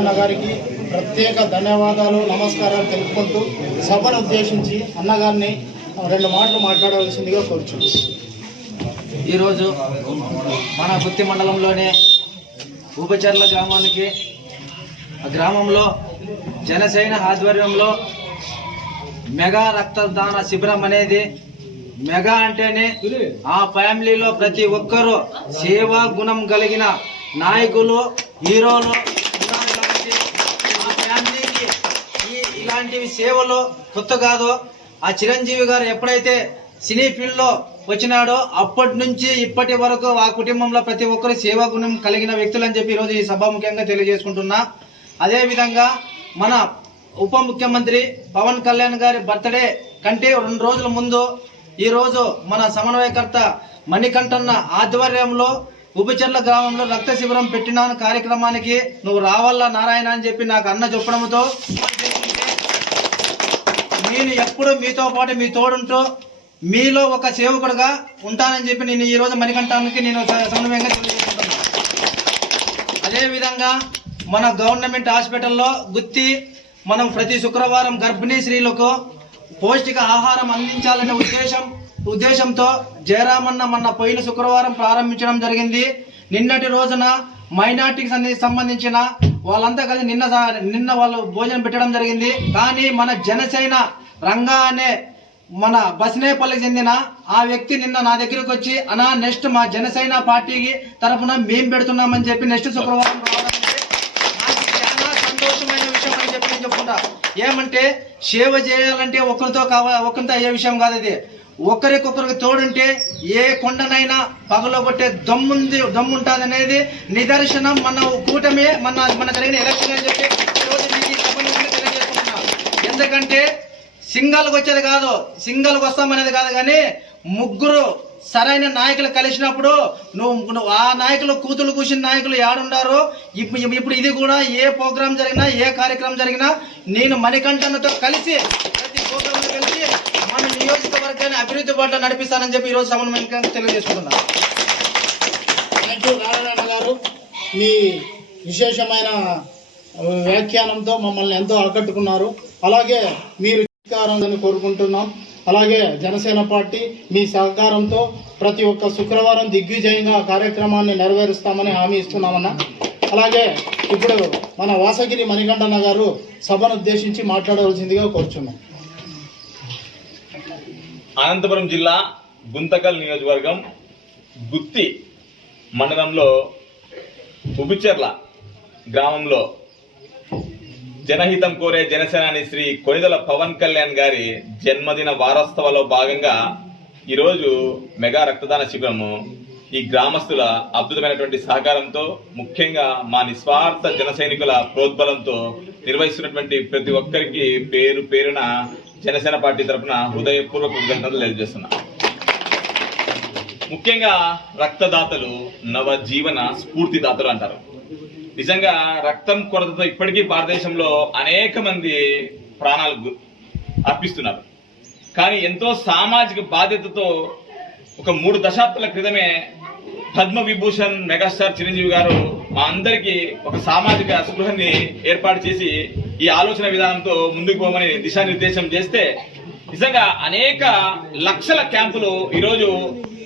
జగనన్న గారికి ప్రత్యేక ధన్యవాదాలు నమస్కారాలు తెలుపుకుంటూ సభను ఉద్దేశించి అన్నగారిని రెండు మాటలు మాట్లాడవలసిందిగా కోరుచు ఈరోజు మన గుత్తి మండలంలోనే ఉపచర్ల గ్రామానికి ఆ గ్రామంలో జనసేన ఆధ్వర్యంలో మెగా రక్తదాన శిబిరం అనేది మెగా అంటేనే ఆ ఫ్యామిలీలో ప్రతి ఒక్కరూ సేవా గుణం కలిగిన నాయకులు హీరోలు ఇలాంటివి సేవలు కొత్త కాదు ఆ చిరంజీవి గారు ఎప్పుడైతే సినీ ఫీల్డ్లో వచ్చినాడో అప్పటి నుంచి ఇప్పటి వరకు ఆ కుటుంబంలో ప్రతి ఒక్కరు సేవా గుణం కలిగిన వ్యక్తులు అని చెప్పి ఈరోజు ఈ సభాముఖ్యంగా తెలియజేసుకుంటున్నా. అదే విధంగా మన ఉప ముఖ్యమంత్రి పవన్ కళ్యాణ్ గారి బర్త్డే కంటే రెండు రోజుల ముందు ఈరోజు మన సమన్వయకర్త మణికంఠన్న ఆధ్వర్యంలో ఉబిచర్ల గ్రామంలో రక్త శిబిరం పెట్టిన కార్యక్రమానికి. నువ్వు రావాలా నారాయణ అని చెప్పి నాకు అన్న చెప్పడంతో నేను ఎప్పుడు మీతో పాటు మీ తోడుంటూ మీలో ఒక సేవకుడుగా ఉంటానని చెప్పి నేను ఈ రోజు మణికంఠానికి నేను సమన్వయంగా తెలియజేసుకుంటున్నాను అదేవిధంగా మన గవర్నమెంట్ హాస్పిటల్లో గుత్తి మనం ప్రతి శుక్రవారం గర్భిణీ స్త్రీలకు పౌష్టిక ఆహారం అందించాలనే ఉద్దేశం ఉద్దేశంతో జయరామన్న మన పోయిన శుక్రవారం ప్రారంభించడం జరిగింది. నిన్నటి రోజున మైనార్టీకి సంబంధించిన వాళ్ళంతా కలిసి నిన్న నిన్న వాళ్ళు భోజనం పెట్టడం జరిగింది. కానీ మన జనసేన రంగా అనే మన బస్నేపల్లికి చెందిన ఆ వ్యక్తి నిన్న నా దగ్గరకు వచ్చి అనా నెక్స్ట్ మా జనసేన పార్టీకి తరఫున మేము పెడుతున్నామని చెప్పి నెక్స్ట్ శుక్రవారం చాలా సంతోషమైన విషయం అని చెప్పి నేను చెప్పుకుంటా. ఏమంటే సేవ చేయాలంటే ఒకరితో కావ ఒకరితో అయ్యే విషయం కాదు ఇది. ఒకరికొకరికి తోడుంటే ఏ కొండనైనా పగలగొట్టే దమ్ముంది దమ్ముంటుంది అనేది నిదర్శనం మన కూటమి మన మన జరిగిన ఎలక్షన్ అని చెప్పి ఈరోజు మీకు ఈ సభను ఎందుకంటే సింగల్కి వచ్చేది కాదు సింగల్కి వస్తామనేది కాదు కానీ ముగ్గురు సరైన నాయకులు కలిసినప్పుడు నువ్వు నువ్వు ఆ నాయకులు కూతురు కూసిన నాయకులు ఏడుండారు ఇప్పుడు ఇప్పుడు ఇది కూడా ఏ ప్రోగ్రాం జరిగినా ఏ కార్యక్రమం జరిగినా నేను మణికంఠన్నతో కలిసి మన నియోజకవర్గాన్ని అభివృద్ధి పట్ల నడిపిస్తానని చెప్పి ఈరోజు సమన్వయంగా తెలియజేసుకుంటున్నాను థ్యాంక్ యూ నారాయణ గారు మీ విశేషమైన వ్యాఖ్యానంతో మమ్మల్ని ఎంతో ఆకట్టుకున్నారు. అలాగే మీరు సహకారాన్ని కోరుకుంటున్నాం. అలాగే జనసేన పార్టీ మీ సహకారంతో ప్రతి ఒక్క శుక్రవారం దిగ్విజయంగా కార్యక్రమాన్ని నెరవేరుస్తామని హామీ ఇస్తున్నామన్నా. అలాగే ఇప్పుడు మన వాసగిరి మణికంఠన్న గారు సభను ఉద్దేశించి మాట్లాడవలసిందిగా కోరుచున్నాం. అనంతపురం జిల్లా గుంతకల్ నియోజకవర్గం గుత్తి మండలంలో ఉబిచెర్ల గ్రామంలో జనహితం కోరే జనసేనాని శ్రీ కొనిదల పవన్ కళ్యాణ్ గారి జన్మదిన వారోత్సవాలో భాగంగా ఈరోజు మెగా రక్తదాన శిబిరము ఈ గ్రామస్తుల అద్భుతమైనటువంటి సహకారంతో ముఖ్యంగా మా నిస్వార్థ జన సైనికుల ప్రోద్బలంతో నిర్వహిస్తున్నటువంటి ప్రతి ఒక్కరికి పేరు పేరున జనసేన పార్టీ తరఫున హృదయపూర్వక కృతజ్ఞతలు తెలియజేస్తున్నా. ముఖ్యంగా రక్తదాతలు నవ జీవన స్ఫూర్తిదాతలు అంటారు. నిజంగా రక్తం కొరతతో ఇప్పటికీ భారతదేశంలో అనేక మంది ప్రాణాలు అర్పిస్తున్నారు. కానీ ఎంతో సామాజిక బాధ్యతతో ఒక మూడు దశాబ్దాల క్రితమే పద్మ విభూషణ్ మెగాస్టార్ చిరంజీవి గారు మా అందరికీ ఒక సామాజిక స్పృహని ఏర్పాటు చేసి ఈ ఆలోచన విధానంతో ముందుకు పోమని దిశానిర్దేశం చేస్తే నిజంగా అనేక లక్షల క్యాంపులు ఈరోజు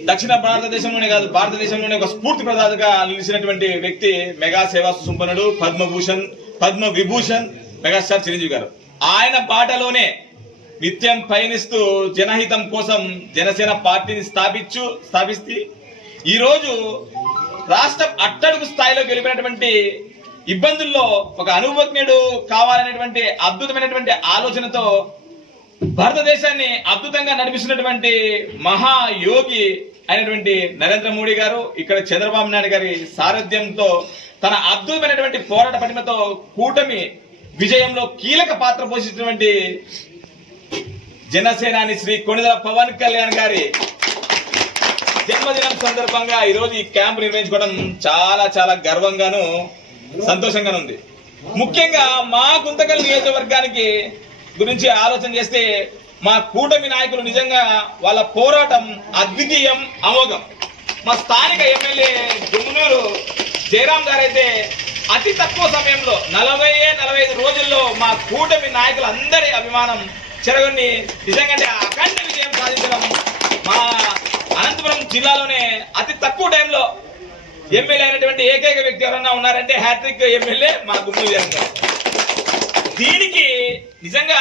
దక్షిణ భారతదేశంలోనే కాదు భారతదేశంలోనే ఒక స్ఫూర్తి ప్రదాతగా నిలిచినటువంటి వ్యక్తి మెగా సేవా సుసంపన్నుడు పద్మభూషణ్ పద్మ విభూషణ్ మెగాస్టార్ చిరంజీవి గారు. ఆయన బాటలోనే నిత్యం పయనిస్తూ జనహితం కోసం జనసేన పార్టీని స్థాపించు స్థాపిస్తే ఈ రోజు రాష్ట్రం అట్టడుగు స్థాయిలో గెలిపినటువంటి ఇబ్బందుల్లో ఒక అనుభవజ్ఞుడు కావాలనేటువంటి అద్భుతమైనటువంటి ఆలోచనతో భారతదేశాన్ని అద్భుతంగా నడిపిస్తున్నటువంటి మహాయోగి అయినటువంటి నరేంద్ర మోడీ గారు ఇక్కడ చంద్రబాబు నాయుడు గారి సారథ్యంతో తన అద్భుతమైనటువంటి పోరాట పటిమతో కూటమి విజయంలో కీలక పాత్ర పోషించినటువంటి జనసేనాని శ్రీ కొణిదల పవన్ కళ్యాణ్ గారి జన్మదినం సందర్భంగా ఈరోజు ఈ క్యాంప్ నిర్వహించుకోవడం చాలా చాలా గర్వంగాను సంతోషంగాను ఉంది. ముఖ్యంగా మా గుంతకల్ నియోజకవర్గానికి గురించి ఆలోచన చేస్తే మా కూటమి నాయకులు నిజంగా వాళ్ళ పోరాటం అద్వితీయం అమోఘం. మా స్థానిక ఎమ్మెల్యే దుమ్మునూరు జయరాం గారైతే అతి తక్కువ సమయంలో నలభై నలభై ఐదు రోజుల్లో మా కూటమి నాయకులందరి అభిమానం చెరగొని నిజంగా అఖండ విజయం సాధించడం మా అనంతపురం జిల్లాలోనే అతి తక్కువ టైంలో ఎమ్మెల్యే అయినటువంటి ఏకైక వ్యక్తి ఎవరన్నా ఉన్నారంటే హ్యాట్రిక్ ఎమ్మెల్యే మా గుమ్మి గారు దీనికి నిజంగా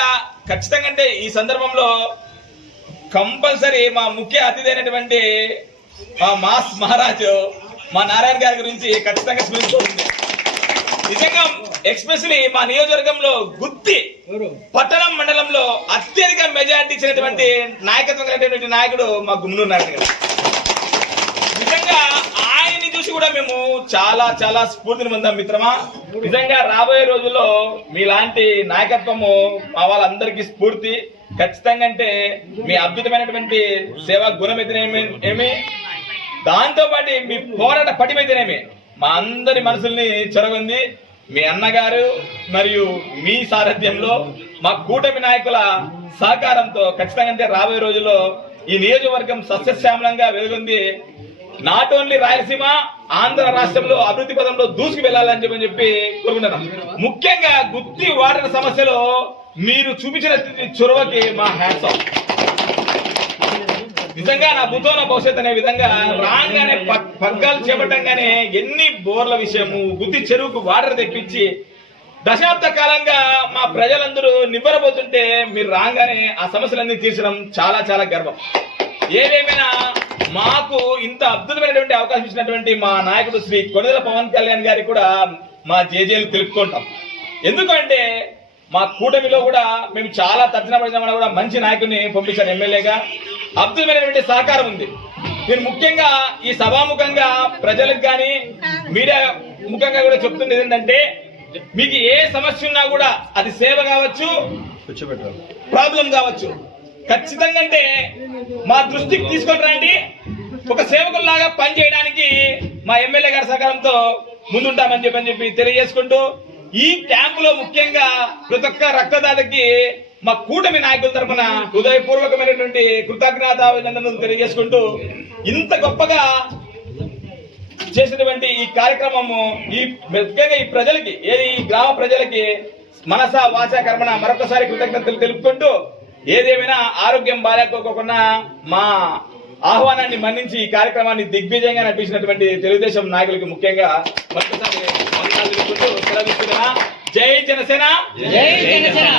ఖచ్చితంగా అంటే ఈ సందర్భంలో కంపల్సరీ మా ముఖ్య అతిథి అయినటువంటి మా మాస్ మహారాజు మా నారాయణ గారి గురించి ఖచ్చితంగా స్మరించుకుంటుంది నిజంగా ఎక్స్పెషలీ మా నియోజకవర్గంలో గుత్తి పట్టణం మండలంలో అత్యధిక మెజారిటీ ఇచ్చినటువంటి నాయకత్వం కలిగినటువంటి నాయకుడు మా గుమ్నూరు నారాయణ గారు. కూడా మేము చాలా చాలా స్ఫూర్తిని పొందాం మిత్రమా? నిజంగా రాబోయే రోజుల్లో మీలాంటి నాయకత్వము మా వాళ్ళందరికీ స్ఫూర్తి. ఖచ్చితంగా అంటే మీ అద్భుతమైనటువంటి సేవా గుణం అయితేనేమి? ఏమి? దాంతోపాటు మీ పోరాట పటిమైతేనేమి మా అందరి మనసుల్ని చెరగొంది మీ అన్నగారు మరియు మీ సారథ్యంలో మా కూటమి నాయకుల సహకారంతో ఖచ్చితంగా అంటే రాబోయే రోజుల్లో ఈ నియోజకవర్గం సస్యశ్యామలంగా వెలుగొంది. నాట్ ఓన్లీ రాయలసీమ ఆంధ్ర రాష్ట్రంలో అభివృద్ధి పదంలో దూసుకు వెళ్ళాలని చెప్పని చెప్పి కోరుకుంటున్నాం. ముఖ్యంగా గుత్తి వాటర్ సమస్యలో మీరు చూపించిన చొరవకి మా హ్యాట్స్ ఆఫ్ నిజంగా నా బుద్ధోన భవిష్యత్ అనే విధంగా రాగానే పగ్గాలు చేపట్టంగానే ఎన్ని బోర్ల విషయము గుత్తి చెరువుకు వాటర్ తెప్పించి దశాబ్ద కాలంగా మా ప్రజలందరూ నివ్వరబోతుంటే మీరు రాగానే ఆ సమస్యలన్నీ తీర్చడం చాలా చాలా గర్వం. ఏదేమైనా మాకు ఇంత అద్భుతమైనటువంటి అవకాశం ఇచ్చినటువంటి మా నాయకుడు శ్రీ కొనిదల పవన్ కళ్యాణ్ గారికి కూడా మా జేజేలు తెలుపుకుంటాం. ఎందుకంటే మా కూటమిలో కూడా మేము చాలా తర్జన పడిన కూడా మంచి నాయకుడిని పంపించాను ఎమ్మెల్యేగా. అద్భుతమైనటువంటి సహకారం ఉంది. నేను ముఖ్యంగా ఈ సభాముఖంగా ప్రజలకు కానీ మీడియా ముఖంగా కూడా చెప్తుంది ఏంటంటే మీకు ఏ సమస్య ఉన్నా కూడా అది సేవ కావచ్చు ప్రాబ్లం కావచ్చు. ఖచ్చితంగా అంటే మా దృష్టికి తీసుకొని రండి. ఒక సేవకుల్లాగా పనిచేయడానికి మా ఎమ్మెల్యే గారి సహకారంతో ముందుంటామని చెప్పని చెప్పి తెలియజేసుకుంటూ ఈ క్యాంపులో ముఖ్యంగా ప్రతి ఒక్క రక్తదాతకి మా కూటమి నాయకుల తరపున హృదయపూర్వకమైనటువంటి కృతజ్ఞత అభినందనలు తెలియజేసుకుంటూ ఇంత గొప్పగా చేసినటువంటి ఈ కార్యక్రమము ఈ ముఖ్యంగా ఈ ప్రజలకి ఏది ఈ గ్రామ ప్రజలకి మనస వాచ కర్మణ మరొకసారి కృతజ్ఞతలు తెలుపుకుంటూ ఏదేమైనా ఆరోగ్యం బాగాలేకోకుండా మా ఆహ్వానాన్ని మన్నించి ఈ కార్యక్రమాన్ని దిగ్విజయంగా నడిపించినటువంటి తెలుగుదేశం నాయకులకి ముఖ్యంగా మరొకసారి జై జనసేన. జై జనసేన.